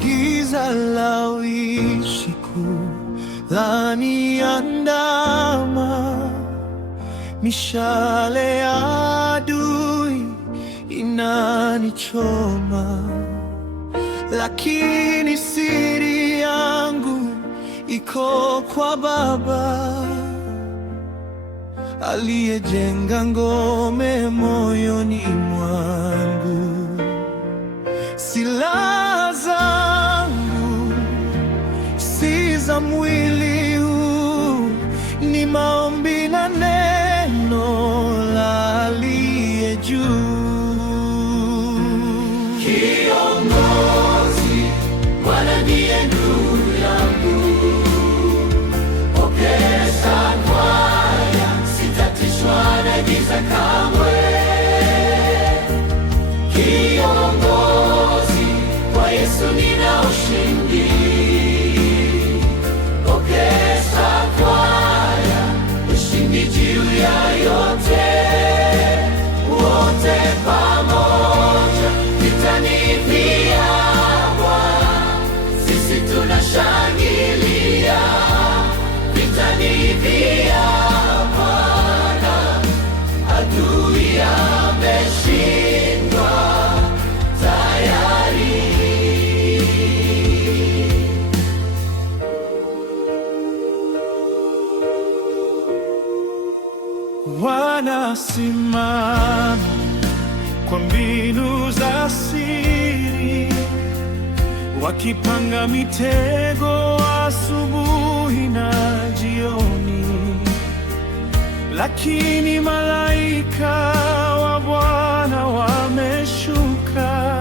Giza la usiku laniandama, mishale ya adui inanichoma, lakini siri yangu iko kwa Baba aliyejenga ngome moyoni mwangu. Silaha zangu si za mwili huu, ni maombi na neno la aliye juu. Kiongozi, Bwana ndiye nuru yangu, pokea kwaya, sitatishwa na giza kamwe. Kiongozi, kwa Yesu nina ushindi, pokea kwaya, ushindi juu ya yote. Wote pamoja vitani vya Bwana, sisi tunashangilia. Vitani vya Bwana, adui ameshindwa tayari. Wanasimama kwa mbinu za siri, wakipanga mitego asubuhi na jioni, lakini malaika wa Bwana wameshuka,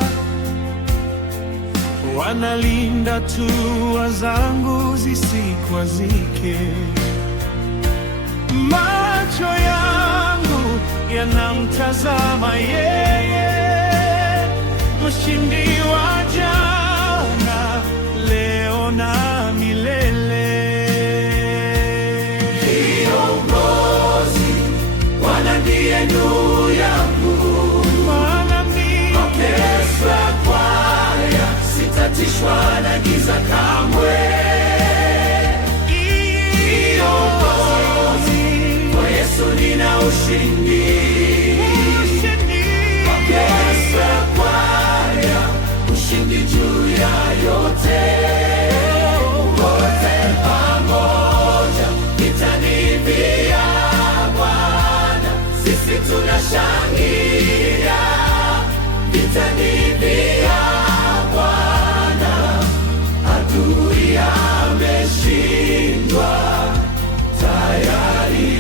wanalinda hatua zangu zisikwazike. Macho yangu yanamtazama yeye, mshindi wa jana, leo na milele. Kiongozi, Bwana ndiye nuru yangu, pokea kwaya, sitatishwa na giza kamwe. Nina ushindi, pokea kwaya, ushindi juu ya yote. Wote pamoja vitani vya Bwana, sisi tunashangilia. Vitani vya Bwana, adui ameshindwa tayari.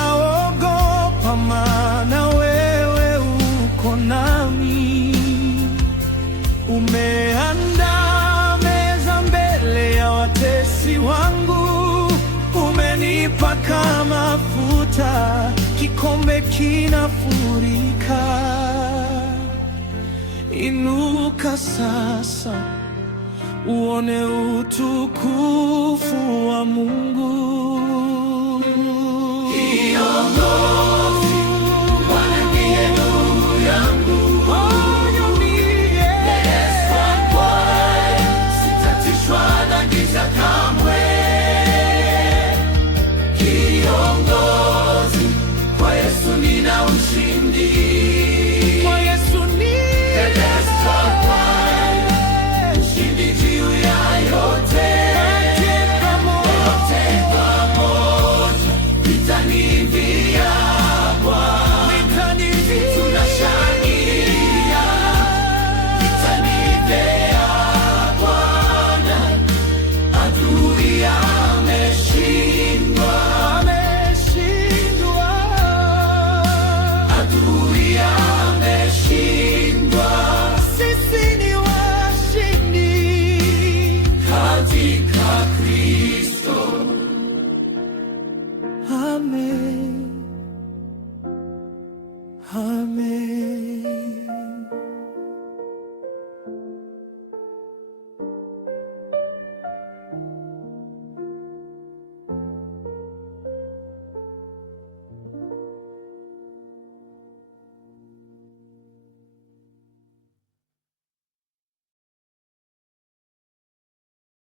Sitaogopa, maana wewe uko nami. Umeandaa meza mbele ya watesi wangu, umenipaka mafuta, kikombe kinafurika. Inuka sasa, uone utukufu wa Mungu.